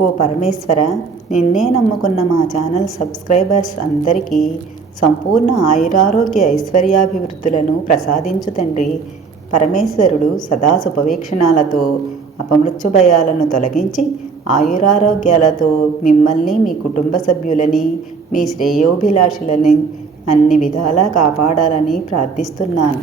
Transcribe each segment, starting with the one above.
ఓ పరమేశ్వర నిన్నే నమ్ముకున్న మా ఛానల్ సబ్స్క్రైబర్స్ అందరికీ సంపూర్ణ ఆయురారోగ్య ఐశ్వర్యాభివృద్ధులను ప్రసాదించు తండ్రి పరమేశ్వరుడు సదా శుభవీక్షణాలతో అపమృత్యు భయాలను తొలగించి ఆయురారోగ్యాలతో మిమ్మల్ని మీ కుటుంబ సభ్యులని మీ శ్రేయోభిలాషులని అన్ని విధాలా కాపాడాలని ప్రార్థిస్తున్నాను.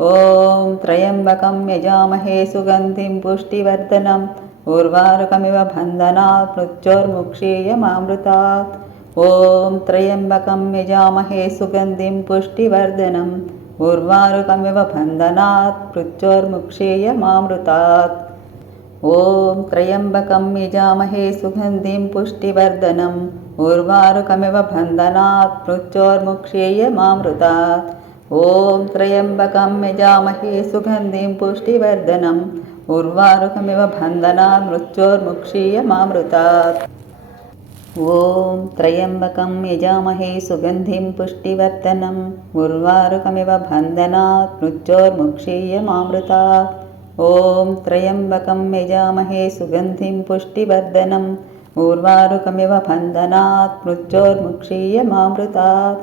ॐ त्रयम्बकं यजामहे सुगन्धिं पुष्टिवर्धनम् उर्वारुकमिव बन्धनात् पृचोर्मुक्षेय ॐ त्रयम्बकं यजामहे सुगन्धिं पुष्टिवर्धनम् उर्वारुकमिव बन्धनात् मृत्योर्मुक्षेयमामृतात्। ॐ त्रयम्बकं यजामहे सुगन्धिं पुष्टिवर्धनम् उर्वारुकमिव बन्धनात् पृचोर्मुक्षेय मामृतात् ॐ त्र्यम्बकं यजामहे सुगन्धिं पुष्टिवर्धनम् उर्वारुकमिव बन्धनात् मृत्योर्मुक्षीयमामृतात्। ॐ त्र्यम्बकं यजामहे सुगन्धिं पुष्टिवर्धनम् उर्वारुकमिव बन्धनात् मृत्योर्मुक्षीयमामृतात्। ॐ त्र्यम्बकं यजामहे सुगन्धिं पुष्टिवर्धनम् उर्वारुकमिव बन्धनात् मृत्योर्मुक्षीयमामृतात्।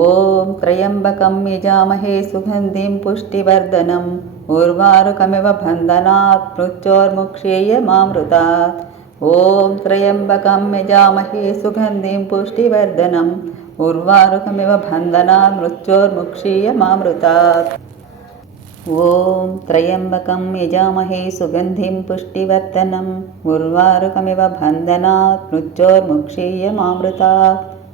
ఓం త్రయంబకం యజామహే సుగంధిం పుష్టివర్ధనం. ఉర్వారుకమివ బంధనాత్ మృత్యోర్ముక్షీయమామృతాత్ ఓం త్రయంబకం యజామహే సుగంధిం పుష్టివర్ధనం. ఉర్వారుకమివ బంధనాత్ మృత్యోర్ముక్షీయమామృతాత్ ఓం త్రయంబకం యజామహే సుగంధిం పుష్టివర్ధనం. ఉర్వారుకమివ బంధనాత్ మృత్యోర్ముక్షీయమామృతాత్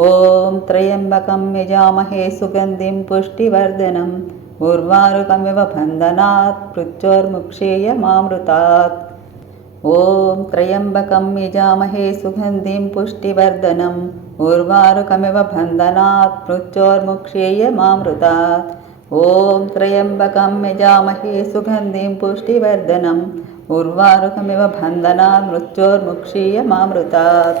ॐ त्र्यम्बकं यजामहे सुगन्धिं पुष्टिवर्धनम् उर्वारुकमिव बन्धनात् पृच्छोर्मुक्षेयमामृतात्। ॐ त्र्यम्बकं यजामहे सुगन्धिं पुष्टिवर्धनम् उर्वारुकमिव बन्धनात् पृच्छोर्मुक्षेयमामृतात्। ॐ त्र्यम्बकं यजामहे सुगन्धिं पुष्टिवर्धनम् उर्वारुकमिव बन्धनात् मृत्योर्मुक्षीयमामृतात्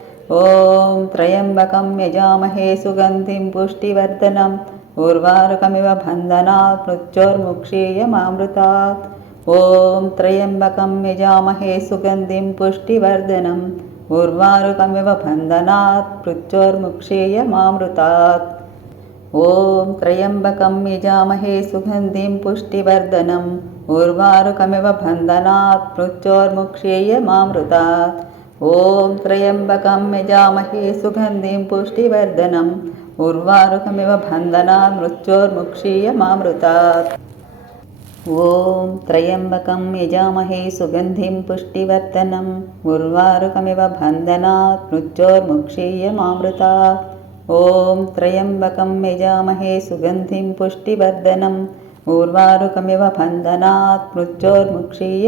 ॐ त्र्यम्बकं यजामहे सुगन्धिं पुष्टिवर्धनम् उर्वारुकमिव बन्धनात् मृत्योर्मुक्षेयमामृतात्। ॐ त्रयम्बकं यजामहे सुगन्धिं पुष्टिवर्धनम् उर्वारुकमिव बन्धनात् मृत्योर्मुक्षेयमामृतात्। ॐ त्रयम्बकं यजामहे सुगन्धिं पुष्टिवर्धनम् उर्वारुकमिव बन्धनात् पृचोर्मुक्षेय ఓం త్రయంబకం యజామహే సుగంధిం పుష్టివర్ధనం. ఉర్వారుకమివ బంధనా మృత్యోర్ముక్షీయ మామృతాత్ ఓం త్రయంబకం యజామహే సుగంధిం పుష్టివర్ధనం. ఉర్వారుకమివ బంధనాత్ మృత్యోర్ముక్షీయ మామృతాత్ ఓం త్రయంబకం యజామహే సుగంధిం పుష్టివర్ధనం. ఊర్వారుకమివ బంధనాత్ మృత్యోర్ముక్షీయ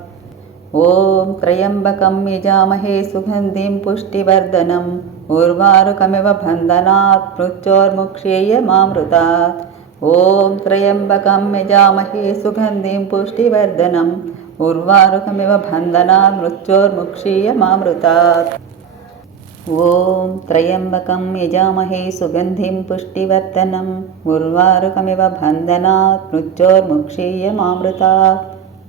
ॐ त्र्यम्बकं यजामहे सुगन्धिं पुष्टिवर्धनम् उर्वारुकमिव बन्धनात् मृत्योर्मुक्षीयमामृतात् ॐ त्र्यम्बकं यजामहे सुगन्धिं पुष्टिवर्धनम् उर्वारुकमिव बन्धनात् मृत्योर्मुक्षीयमामृतात् ॐ त्र्यम्बकं यजामहे सुगन्धिं पुष्टिवर्धनम् उर्वारुकमिव बन्धनात् मृत्योर्मुक्षीयमामृतात्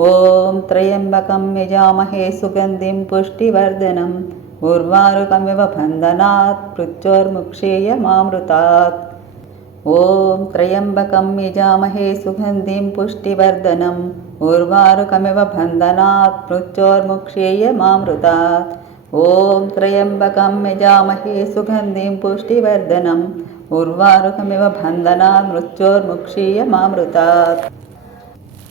ॐ त्र्यम्बकं यजामहे सुगन्धिं पुष्टिवर्धनम् उर्वारुकमिव बन्धनात् मृत्योर्मुक्षीयमामृतात् ॐ त्र्यम्बकं यजामहे सुगन्धिं पुष्टिवर्धनम् उर्वारुकमिव बन्धनात् मृत्योर्मुक्षीयमामृतात् ॐ त्र्यम्बकं यजामहे सुगन्धिं पुष्टिवर्धनम् उर्वारुकमिव बन्धनात् मृत्योर्मुक्षीयमामृतात्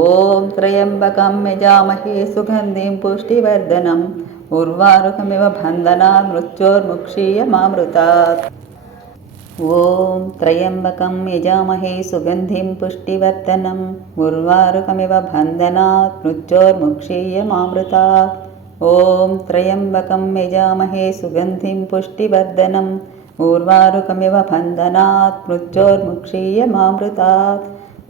ॐ त्र्यम्बकं यजामहे सुगन्धिं पुष्टिवर्धनम् उर्वारुकमिव बन्धनात् मृत्योर्मुक्षीयमामृतात् ॐ त्र्यम्बकं यजामहे सुगन्धिं पुष्टिवर्धनम् उर्वारुकमिव बन्धनात् मृत्योर्मुक्षीयमामृतात् ॐ त्र्यम्बकं यजामहे सुगन्धिं पुष्टिवर्धनम् ऊर्वारुकमिव बन्धनात् मृत्योर्मुक्षीयमामृतात्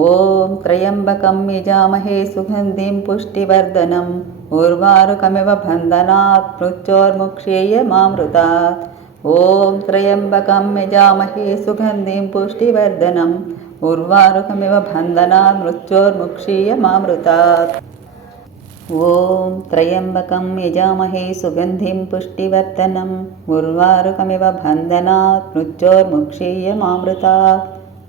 ॐ त्र्यम्बकं यजामहे सुगन्धिं पुष्टिवर्धनम् उर्वारुकमिव बन्धनात् मृत्योर्मुक्षीयमामृतात् ॐ त्र्यम्बकं यजामहे सुगन्धिं पुष्टिवर्धनम् उर्वारुकमिव बन्धनात् मृत्योर्मुक्षीयमामृतात् ॐ त्र्यम्बकं यजामहे सुगन्धिं पुष्टिवर्धनम् उर्वारुकमिव बन्धनात् मृत्योर्मुक्षीयमामृतात्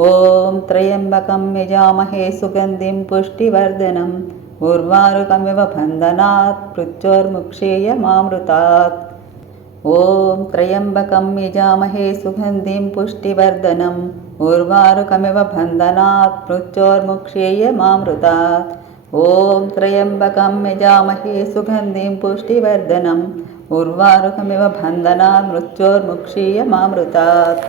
ॐ त्र्यम्बकं यजामहे सुगन्धिं पुष्टिवर्धनम् उर्वारुकमिव बन्धनात् मृत्योर्मुक्षीयमामृतात् ॐ त्र्यम्बकं यजामहे सुगन्धिं पुष्टिवर्धनम् उर्वारुकमिव बन्धनात् मृत्योर्मुक्षीय मामृतात् ॐ त्र्यम्बकं यजामहे सुगन्धिं पुष्टिवर्धनम् उर्वारुकमिव बन्धनात् मृत्योर्मुक्षीय मामृतात्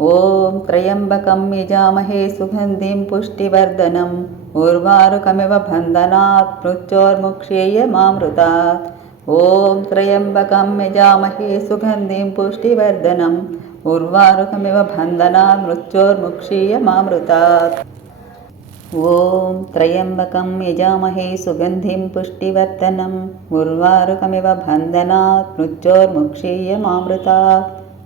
मामृतात् ॐ त्र्यम्बकं यजामहे सुगन्धिं पुष्टिवर्धनम् उर्वारुकमिव बन्धनात् मृत्योर्मुक्षीय मामृतात् ॐ त्र्यम्बकं यजामहे सुगन्धिं पुष्टिवर्धनम् उर्वारुकमिव बन्धनात् मृत्योर्मुक्षीय मामृतात् ॐ त्र्यम्बकं यजामहे सुगन्धिं पुष्टिवर्धनम् उर्वारुकमिव बन्धनात् मृत्योर्मुक्षीय मामृतात्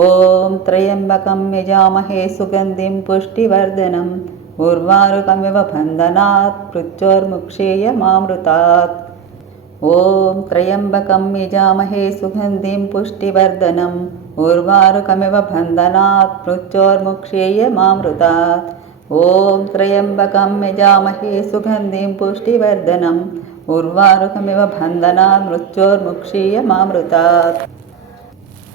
ॐ त्र्यम्बकं यजामहे सुगन्धिं पुष्टिवर्धनम् उर्वारुकमिव बन्धनात् मृत्योर्मुक्षीय मामृतात् ॐ त्र्यम्बकं यजामहे सुगन्धिं पुष्टिवर्धनम् उर्वारुकमिव बन्धनात् मृत्योर्मुक्षीय मामृतात् ॐ त्र्यम्बकं यजामहे सुगन्धिं पुष्टिवर्धनम् उर्वारुकमिव बन्धनात् मृत्योर्मुक्षीय मामृतात्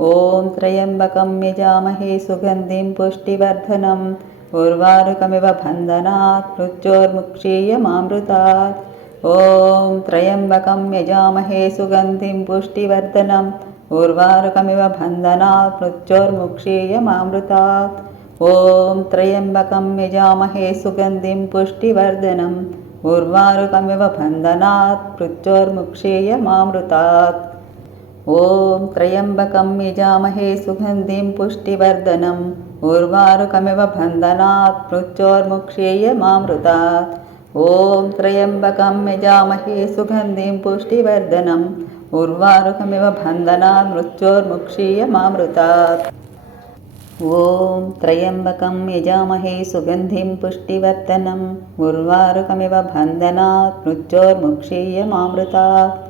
ॐ त्र्यम्बकं यजामहे सुगन्धिं पुष्टिवर्धनम्। उर्वारुकमिव बन्धनात् मृत्योर्मुक्षीयमामृतात् ॐ त्र्यम्बकं यजामहे सुगन्धिं पुष्टिवर्धनम्। उर्वारुकमिव बन्धनात् मृत्योर्मुक्षीयमामृतात् ॐ त्र्यम्बकं यजामहे सुगन्धिं पुष्टिवर्धनम्। उर्वारुकमिव बन्धनात् मृत्योर्मुक्षीयमामृतात् ॐ त्र्यम्बकं यजामहे सुगन्धिं पुष्टिवर्धनम् उर्वारुकमिव बन्धनात् मृत्योर्मुक्षीयमामृतात् ॐ त्र्यम्बकं यजामहे सुगन्धिं पुष्टिवर्धनम् उर्वारुकमिव बन्धनात् मृत्योर्मुक्षीयमामृतात् ॐ त्र्यम्बकं यजामहे सुगन्धिं पुष्टिवर्धनम् उर्वारुकमिव बन्धनात् मृत्योर्मुक्षीयमामृतात्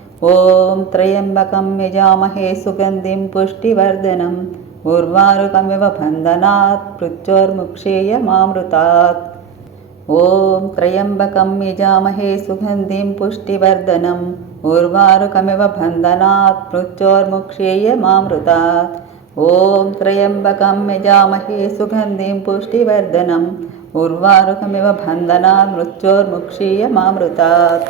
ॐ त्र्यम्बकं यजामहे सुगन्धिं पुष्टिवर्धनम् उर्वारुकमिव बन्धनात् मृत्योर्मुक्षीयमामृतात् ॐ त्र्यम्बकं यजामहे सुगन्धिं पुष्टिवर्धनम् उर्वारुकमिव बन्धनात् मृत्योर्मुक्षीयमामृतात् ॐ त्र्यम्बकं यजामहे सुगन्धिं पुष्टिवर्धनम् उर्वारुकमिव बन्धनात् मृत्योर्मुक्षीयमामृतात्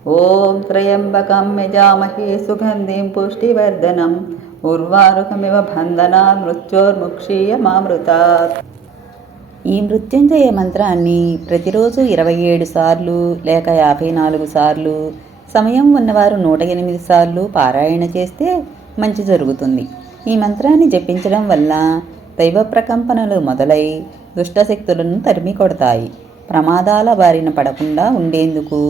ఓం త్రయంబకం యజామహే సుగంధిం పుష్టివర్ధనం. ఉర్వారుకమివ బంధనా మృత్యోర్ముక్షీయమామృతాత్. ఈ మృత్యుంజయ మంత్రాన్ని ప్రతిరోజు ఇరవై ఏడు సార్లు లేక యాభై నాలుగు సార్లు సమయం ఉన్నవారు నూట ఎనిమిది సార్లు పారాయణ చేస్తే మంచి జరుగుతుంది. ఈ మంత్రాన్ని జపించడం వల్ల దైవ ప్రకంపనలు మొదలై దుష్టశక్తులను తరిమి కొడతాయి ప్రమాదాల బారిన పడకుండా ఉండేందుకు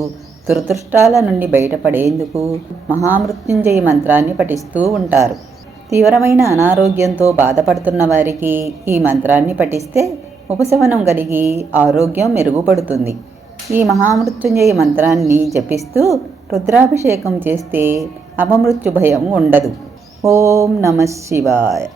దురదృష్టాల నుండి బయటపడేందుకు మహామృత్యుంజయ మంత్రాన్ని పఠిస్తూ ఉంటారు. తీవ్రమైన అనారోగ్యంతో బాధపడుతున్న వారికి ఈ మంత్రాన్ని పఠిస్తే ఉపశమనం కలిగి ఆరోగ్యం మెరుగుపడుతుంది. ఈ మహామృత్యుంజయ మంత్రాన్ని జపిస్తూ రుద్రాభిషేకం చేస్తే అపమృత్యు భయం ఉండదు. ఓం నమ శివాయ.